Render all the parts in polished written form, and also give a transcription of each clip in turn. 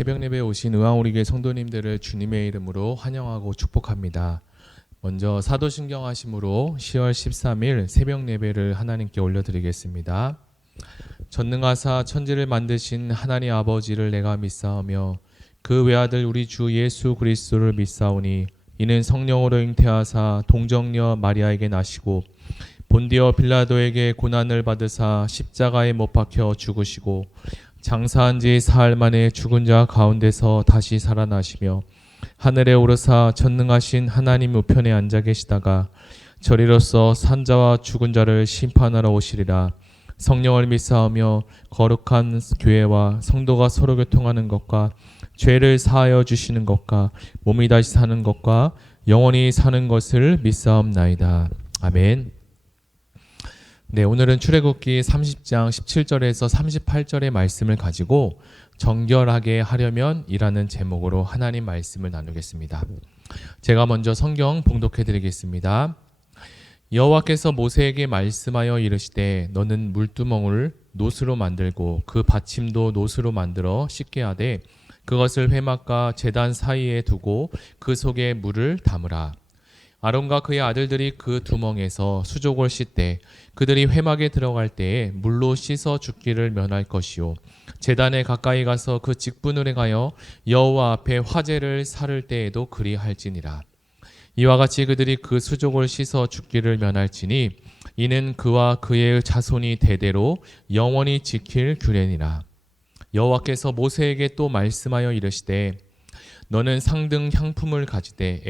새벽 예배에 오신 의왕우리교회 성도님들을 주님의 이름으로 환영하고 축복합니다. 먼저 사도신경 하심으로 10월 13일 새벽 예배를 하나님께 올려드리겠습니다. 전능하사 천지를 만드신 하나님 아버지를 내가 믿사오며 그 외아들 우리 주 예수 그리스도를 믿사오니 이는 성령으로 잉태하사 동정녀 마리아에게 나시고 본디오 빌라도에게 고난을 받으사 십자가에 못 박혀 죽으시고 장사한 지 사흘 만에 죽은 자 가운데서 다시 살아나시며 하늘에 오르사 전능하신 하나님 우편에 앉아 계시다가 저리로서 산자와 죽은 자를 심판하러 오시리라. 성령을 믿사오며 거룩한 교회와 성도가 서로 교통하는 것과 죄를 사하여 주시는 것과 몸이 다시 사는 것과 영원히 사는 것을 믿사옵나이다. 아멘. 네, 오늘은 출애굽기 30장 17절에서 38절의 말씀을 가지고 정결하게 하려면 이라는 제목으로 하나님 말씀을 나누겠습니다. 제가 먼저 성경 봉독해 드리겠습니다. 여호와께서 모세에게 말씀하여 이르시되 너는 물두멍을 노스로 만들고 그 받침도 노스로 만들어 씻게 하되 그것을 회막과 제단 사이에 두고 그 속에 물을 담으라. 아론과 그의 아들들이 그 두멍에서 수족을 씻되 그들이 회막에 들어갈 때에 물로 씻어 죽기를 면할 것이요 제단에 가까이 가서 그 직분을 행하여 여호와 앞에 화제를 살을 때에도 그리할지니라. 이와 같이 그들이 그 수족을 씻어 죽기를 면할지니 이는 그와 그의 자손이 대대로 영원히 지킬 규례니라. 여호와께서 모세에게 또 말씀하여 이르시되 너는 상등 향품을 가지되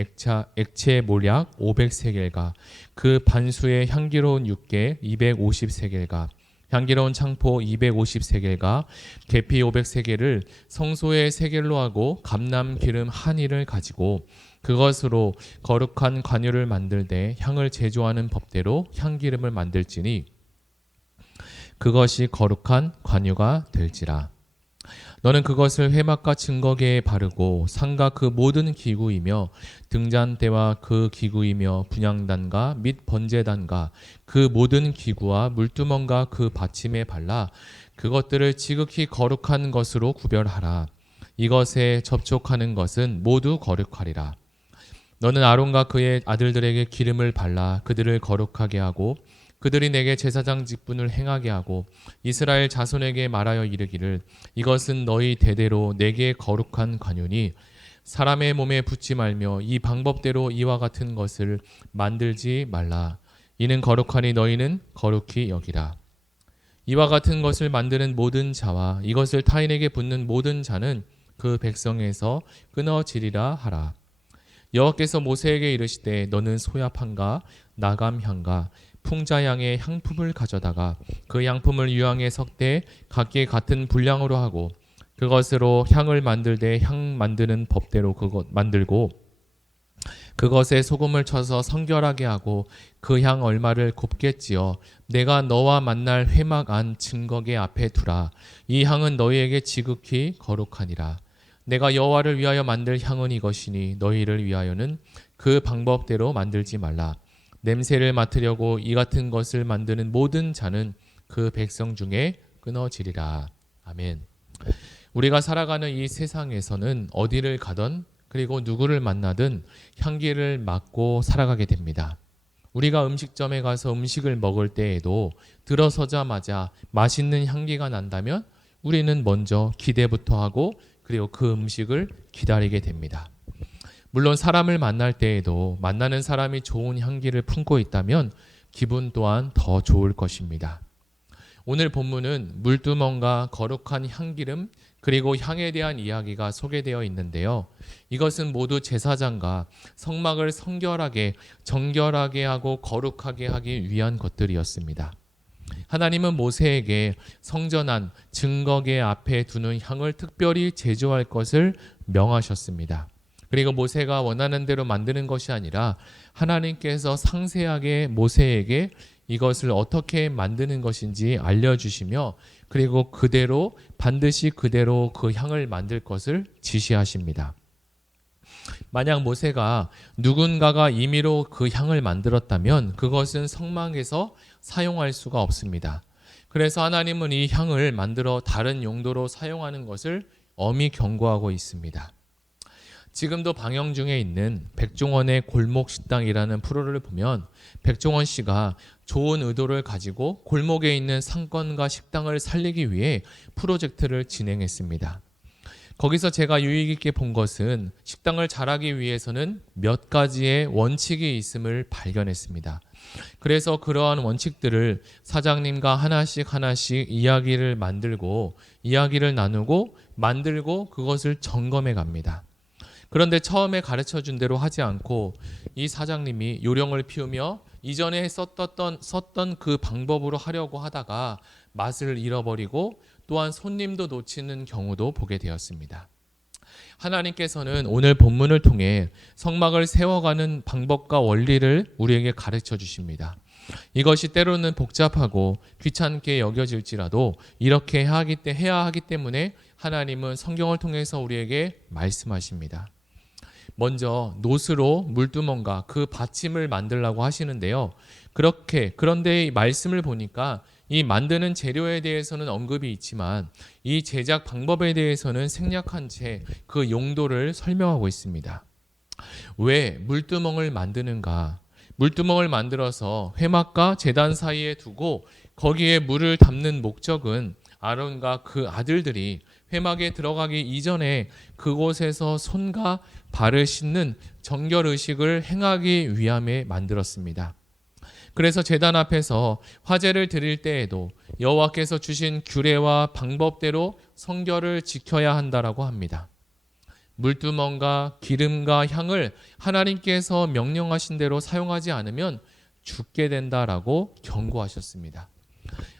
액체 몰약 500세겔과 그 반수의 향기로운 육개 250세겔과 향기로운 창포 250세겔과 계피 500세겔을 성소의 세겔로 하고 감람 기름 한 일을 가지고 그것으로 거룩한 관유를 만들되 향을 제조하는 법대로 향기름을 만들지니 그것이 거룩한 관유가 될지라. 너는 그것을 회막과 증거계에 바르고 상과 그 모든 기구이며 등잔대와 그 기구이며 분향단과 및 번제단과 그 모든 기구와 물두멍과 그 받침에 발라 그것들을 지극히 거룩한 것으로 구별하라. 이것에 접촉하는 것은 모두 거룩하리라. 너는 아론과 그의 아들들에게 기름을 발라 그들을 거룩하게 하고 그들이 내게 제사장 직분을 행하게 하고 이스라엘 자손에게 말하여 이르기를 이것은 너희 대대로 내게 거룩한 관유니 사람의 몸에 붙지 말며 이 방법대로 이와 같은 것을 만들지 말라. 이는 거룩하니 너희는 거룩히 여기라. 이와 같은 것을 만드는 모든 자와 이것을 타인에게 붓는 모든 자는 그 백성에서 끊어지리라 하라. 여호와께서 모세에게 이르시되 너는 소야판과 나감향과 풍자향의 향품을 가져다가 그 향품을 유향에 섞되 각기 같은 분량으로 하고 그것으로 향을 만들되 향 만드는 법대로 그것 만들고 그것에 소금을 쳐서 성결하게 하고 그 향 얼마를 곱게 찌어 내가 너와 만날 회막 안 증거계 앞에 두라. 이 향은 너희에게 지극히 거룩하니라. 내가 여호와를 위하여 만들 향은 이것이니 너희를 위하여는 그 방법대로 만들지 말라. 냄새를 맡으려고 이 같은 것을 만드는 모든 자는 그 백성 중에 끊어지리라. 아멘. 우리가 살아가는 이 세상에서는 어디를 가든 그리고 누구를 만나든 향기를 맡고 살아가게 됩니다. 우리가 음식점에 가서 음식을 먹을 때에도 들어서자마자 맛있는 향기가 난다면 우리는 먼저 기대부터 하고 그리고 그 음식을 기다리게 됩니다. 물론 사람을 만날 때에도 만나는 사람이 좋은 향기를 품고 있다면 기분 또한 더 좋을 것입니다. 오늘 본문은 물두멍과 거룩한 향기름 그리고 향에 대한 이야기가 소개되어 있는데요. 이것은 모두 제사장과 성막을 성결하게 정결하게 하고 거룩하게 하기 위한 것들이었습니다. 하나님은 모세에게 성전안 증거계 앞에 두는 향을 특별히 제조할 것을 명하셨습니다. 그리고 모세가 원하는 대로 만드는 것이 아니라 하나님께서 상세하게 모세에게 이것을 어떻게 만드는 것인지 알려주시며 그리고 그대로 반드시 그대로 그 향을 만들 것을 지시하십니다. 만약 모세가 누군가가 임의로 그 향을 만들었다면 그것은 성막에서 사용할 수가 없습니다. 그래서 하나님은 이 향을 만들어 다른 용도로 사용하는 것을 엄히 경고하고 있습니다. 지금도 방영 중에 있는 백종원의 골목식당이라는 프로를 보면 백종원 씨가 좋은 의도를 가지고 골목에 있는 상권과 식당을 살리기 위해 프로젝트를 진행했습니다. 거기서 제가 유익 있게 본 것은 식당을 잘하기 위해서는 몇 가지의 원칙이 있음을 발견했습니다. 그래서 그러한 원칙들을 사장님과 하나씩 이야기를 나누고 만들고 그것을 점검해 갑니다. 그런데 처음에 가르쳐 준 대로 하지 않고 이 사장님이 요령을 피우며 이전에 썼던 그 방법으로 하려고 하다가 맛을 잃어버리고 또한 손님도 놓치는 경우도 보게 되었습니다. 하나님께서는 오늘 본문을 통해 성막을 세워가는 방법과 원리를 우리에게 가르쳐 주십니다. 이것이 때로는 복잡하고 귀찮게 여겨질지라도 이렇게 해야 하기 때문에 하나님은 성경을 통해서 우리에게 말씀하십니다. 먼저 노스로 물두멍과 그 받침을 만들라고 하시는데요. 그런데 이 말씀을 보니까 이 만드는 재료에 대해서는 언급이 있지만 이 제작 방법에 대해서는 생략한 채 그 용도를 설명하고 있습니다. 왜 물두멍을 만드는가? 물두멍을 만들어서 회막과 제단 사이에 두고 거기에 물을 담는 목적은 아론과 그 아들들이 회막에 들어가기 이전에 그곳에서 손과 발을 씻는 정결 의식을 행하기 위함에 만들었습니다. 그래서 제단 앞에서 화제를 드릴 때에도 여호와께서 주신 규례와 방법대로 성결을 지켜야 한다라고 합니다. 물두멍과 기름과 향을 하나님께서 명령하신 대로 사용하지 않으면 죽게 된다라고 경고하셨습니다.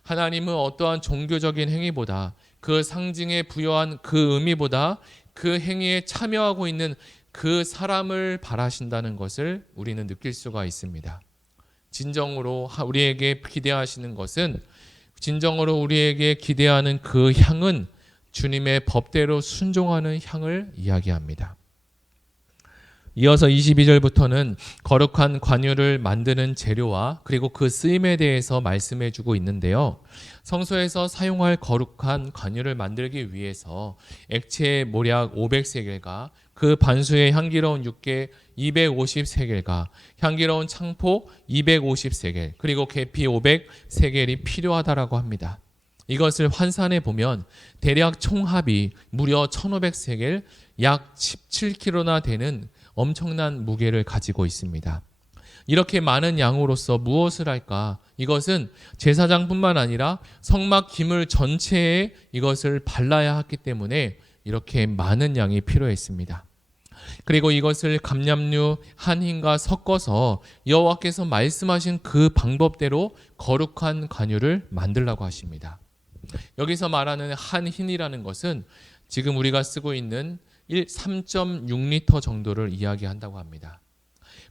하나님은 어떠한 종교적인 행위보다 그 상징에 부여한 그 의미보다 그 행위에 참여하고 있는 그 사람을 바라신다는 것을 우리는 느낄 수가 있습니다. 진정으로 우리에게 기대하시는 것은 진정으로 우리에게 기대하는 그 향은 주님의 법대로 순종하는 향을 이야기합니다. 이어서 22절부터는 거룩한 관유를 만드는 재료와 그리고 그 쓰임에 대해서 말씀해 주고 있는데요. 성소에서 사용할 거룩한 관유를 만들기 위해서 액체 모략 500세겔과 그 반수의 향기로운 육개 250세겔과 향기로운 창포 250세겔 그리고 계피 500세겔이 필요하다라고 합니다. 이것을 환산해 보면 대략 총합이 무려 1500세겔 약 17kg나 되는 엄청난 무게를 가지고 있습니다. 이렇게 많은 양으로서 무엇을 할까? 이것은 제사장뿐만 아니라 성막 기물 전체에 이것을 발라야 하기 때문에 이렇게 많은 양이 필요했습니다. 그리고 이것을 감람류 한 흰과 섞어서 여호와께서 말씀하신 그 방법대로 거룩한 관유를 만들라고 하십니다. 여기서 말하는 한 흰이라는 것은 지금 우리가 쓰고 있는 3.6리터 정도를 이야기한다고 합니다.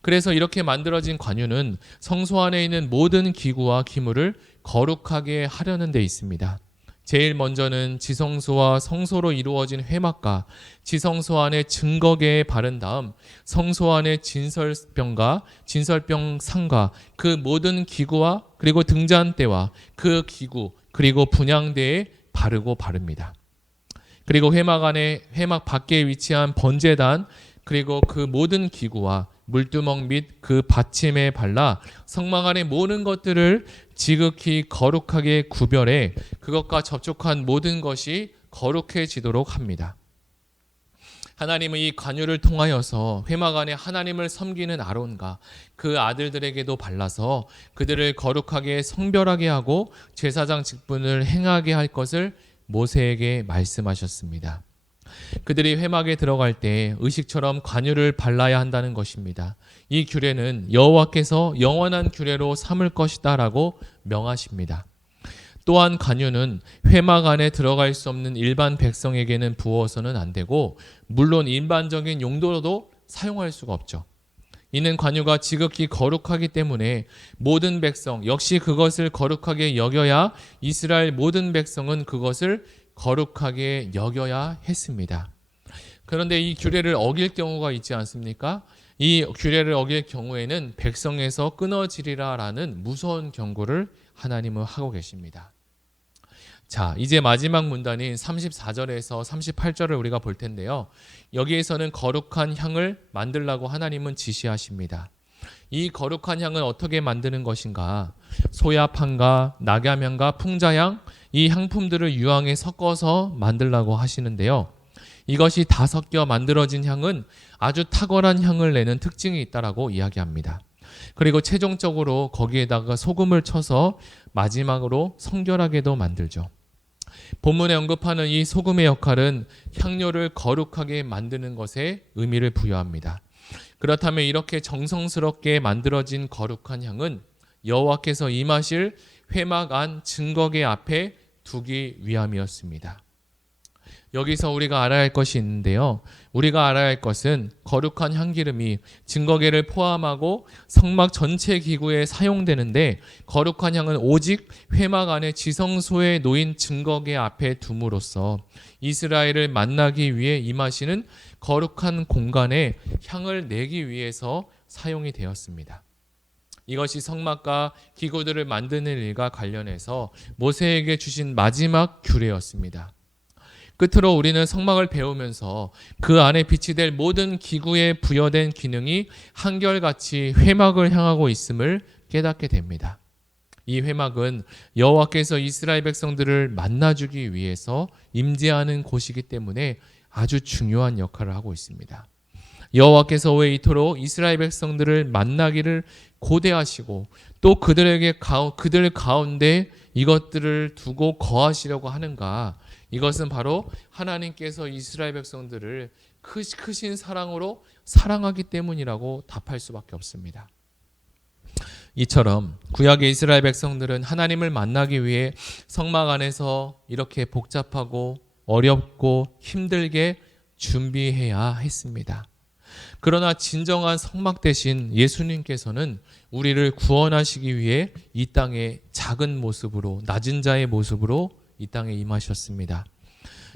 그래서 이렇게 만들어진 관유는 성소 안에 있는 모든 기구와 기물을 거룩하게 하려는 데 있습니다. 제일 먼저는 지성소와 성소로 이루어진 회막과 지성소 안에 증거계에 바른 다음 성소 안에 진설병과 진설병 상과 그 모든 기구와 그리고 등잔대와 그 기구 그리고 분향대에 바릅니다. 그리고 회막 밖에 위치한 번제단 그리고 그 모든 기구와 물두멍 및 그 받침에 발라 성막 안의 모든 것들을 지극히 거룩하게 구별해 그것과 접촉한 모든 것이 거룩해지도록 합니다. 하나님은 이 관유를 통하여서 회막 안에 하나님을 섬기는 아론과 그 아들들에게도 발라서 그들을 거룩하게 성별하게 하고 제사장 직분을 행하게 할 것을 모세에게 말씀하셨습니다. 그들이 회막에 들어갈 때 의식처럼 관유를 발라야 한다는 것입니다. 이 규례는 여호와께서 영원한 규례로 삼을 것이다라고 명하십니다. 또한 관유는 회막 안에 들어갈 수 없는 일반 백성에게는 부어서는 안 되고 물론 일반적인 용도로도 사용할 수가 없죠. 이는 관유가 지극히 거룩하기 때문에 모든 백성 역시 그것을 거룩하게 여겨야 이스라엘 모든 백성은 그것을 거룩하게 여겨야 했습니다. 그런데 이 규례를 어길 경우가 있지 않습니까? 이 규례를 어길 경우에는 백성에서 끊어지리라라는 무서운 경고를 하나님은 하고 계십니다. 자, 이제 마지막 문단인 34절에서 38절을 우리가 볼 텐데요. 여기에서는 거룩한 향을 만들라고 하나님은 지시하십니다. 이 거룩한 향은 어떻게 만드는 것인가? 소야향과 낙야향과 풍자향, 이 향품들을 유황에 섞어서 만들라고 하시는데요. 이것이 다 섞여 만들어진 향은 아주 탁월한 향을 내는 특징이 있다라고 이야기합니다. 그리고 최종적으로 거기에다가 소금을 쳐서 마지막으로 성결하게도 만들죠. 본문에 언급하는 이 소금의 역할은 향료를 거룩하게 만드는 것에 의미를 부여합니다. 그렇다면 이렇게 정성스럽게 만들어진 거룩한 향은 여호와께서 임하실 회막 안 증거계 앞에 두기 위함이었습니다. 여기서 우리가 알아야 할 것이 있는데요. 우리가 알아야 할 것은 거룩한 향기름이 증거계를 포함하고 성막 전체 기구에 사용되는데, 거룩한 향은 오직 회막 안에 지성소에 놓인 증거계 앞에 둠으로써 이스라엘을 만나기 위해 임하시는 거룩한 공간에 향을 내기 위해서 사용이 되었습니다. 이것이 성막과 기구들을 만드는 일과 관련해서 모세에게 주신 마지막 규례였습니다. 끝으로 우리는 성막을 배우면서 그 안에 빛이 될 모든 기구에 부여된 기능이 한결같이 회막을 향하고 있음을 깨닫게 됩니다. 이 회막은 여호와께서 이스라엘 백성들을 만나주기 위해서 임재하는 곳이기 때문에 아주 중요한 역할을 하고 있습니다. 여호와께서 왜 이토록 이스라엘 백성들을 만나기를 고대하시고 또 그들 가운데 이것들을 두고 거하시려고 하는가? 이것은 바로 하나님께서 이스라엘 백성들을 크신 사랑으로 사랑하기 때문이라고 답할 수밖에 없습니다. 이처럼 구약의 이스라엘 백성들은 하나님을 만나기 위해 성막 안에서 이렇게 복잡하고 어렵고 힘들게 준비해야 했습니다. 그러나 진정한 성막 대신 예수님께서는 우리를 구원하시기 위해 이 땅의 작은 모습으로, 낮은 자의 모습으로 이 땅에 임하셨습니다.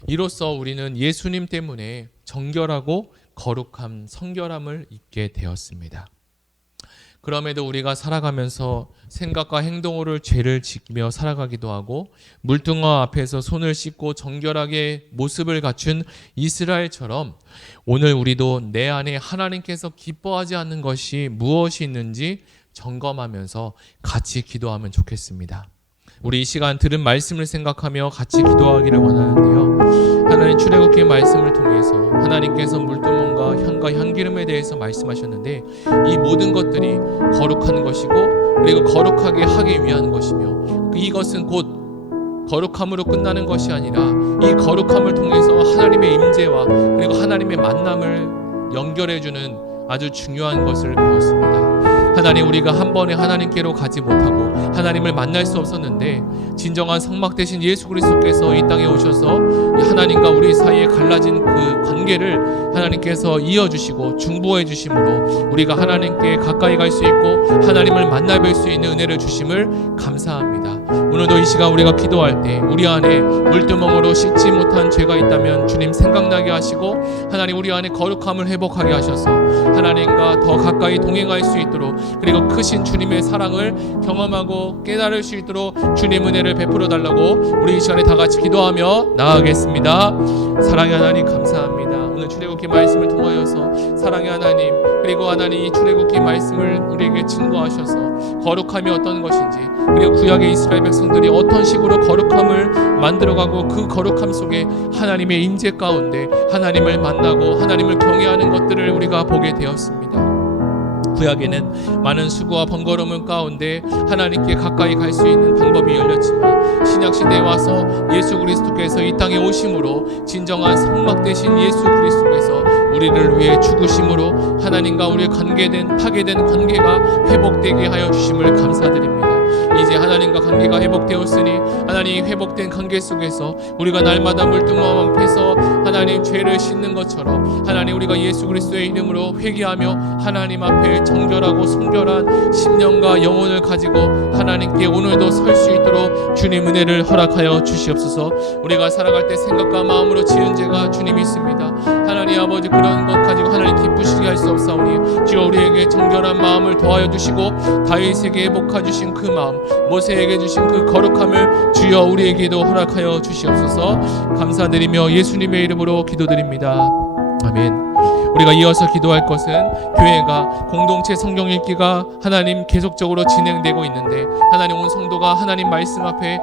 이로써 우리는 예수님 때문에 정결하고 거룩함, 성결함을 입게 되었습니다. 그럼에도 우리가 살아가면서 생각과 행동으로 죄를 지키며 살아가기도 하고 물등어 앞에서 손을 씻고 정결하게 모습을 갖춘 이스라엘처럼 오늘 우리도 내 안에 하나님께서 기뻐하지 않는 것이 무엇이 있는지 점검하면서 같이 기도하면 좋겠습니다. 우리 이 시간 들은 말씀을 생각하며 같이 기도하기를 원하는데요. 하나님 출애굽기 말씀을 통해서 하나님께서 물두멍과 향과 향기름에 대해서 말씀하셨는데, 이 모든 것들이 거룩한 것이고 그리고 거룩하게 하기 위한 것이며, 이것은 곧 거룩함으로 끝나는 것이 아니라 이 거룩함을 통해서 하나님의 임재와 그리고 하나님의 만남을 연결해주는 아주 중요한 것을 배웠습니다. 하나님, 우리가 한 번에 하나님께로 가지 못하고 하나님을 만날 수 없었는데 진정한 성막 대신 예수 그리스도께서 이 땅에 오셔서 하나님과 우리 사이에 갈라진 그 관계를 하나님께서 이어주시고 중보해 주심으로 우리가 하나님께 가까이 갈 수 있고 하나님을 만나 뵐 수 있는 은혜를 주심을 감사합니다. 오늘도 이 시간 우리가 기도할 때 우리 안에 물두멍으로 씻지 못한 죄가 있다면 주님 생각나게 하시고, 하나님 우리 안에 거룩함을 회복하게 하셔서 하나님과 더 가까이 동행할 수 있도록, 그리고 크신 주님의 사랑을 경험하고 깨달을 수 있도록 주님 은혜를 베풀어 달라고 우리 이 시간에 다 같이 기도하며 나아가겠습니다. 사랑의 하나님 감사합니다. 오늘 출애굽기 말씀을 통하여서 사랑의 하나님, 그리고 하나님 이 출애굽기 말씀을 우리에게 증거하셔서 거룩함이 어떤 것인지, 그리고 구약의 이스라엘 백성들이 어떤 식으로 거룩함을 만들어가고 그 거룩함 속에 하나님의 임재 가운데 하나님을 만나고 하나님을 경외하는 것들을 우리가 보게 되었습니다. 구약에는 많은 수고와 번거로움 가운데 하나님께 가까이 갈 수 있는 방법이 열렸지만, 신약시대에 와서 예수 그리스도께서 이 땅에 오심으로 진정한 성막 대신 예수 그리스도께서 우리를 위해 죽으심으로 하나님과 우리의 파괴된 관계가 회복되게 하여 주심을 감사드립니다. 이제 하나님과 관계가 회복되었으니 하나님 회복된 관계 속에서 우리가 날마다 물두멍 앞에서 하나님 죄를 씻는 것처럼 하나님 우리가 예수 그리스도의 이름으로 회개하며 하나님 앞에 정결하고 순결한 심령과 영혼을 가지고 하나님께 오늘도 설 수 있도록 주님 은혜를 허락하여 주시옵소서. 우리가 살아갈 때 생각과 마음으로 지은 죄가 주님 있습니다. 하나님 하나님 아버지 그런 것 가지고 하나님 기쁘시게 할 수 없사오니 주여 우리에게 정결한 마음을 더하여 주시고 다윗에게 복하 주신 그 마음, 모세에게 주신 그 거룩함을 주여 우리에게도 허락하여 주시옵소서. 감사드리며 예수님의 이름으로 기도드립니다. 아멘. 우리가 이어서 기도할 것은 교회가 공동체 성경 읽기가 하나님 계속적으로 진행되고 있는데 하나님 온 성도가 하나님 말씀 앞에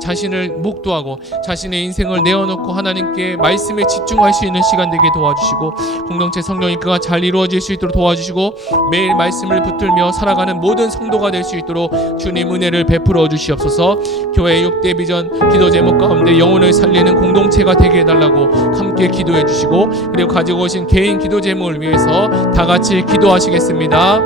자신을 묵도하고 자신의 인생을 내어놓고 하나님께 말씀에 집중할 수 있는 시간 되게 도와주시고 공동체 성경 읽기가 잘 이루어질 수 있도록 도와주시고 매일 말씀을 붙들며 살아가는 모든 성도가 될 수 있도록 주님 은혜를 베풀어 주시옵소서. 교회 6대 비전 기도 제목 가운데 영혼을 살리는 공동체가 되게 해달라고 함께 기도해 주시고 그리고 가지고 오신 개인 기도 제목을 위해서 다 같이 기도하시겠습니다.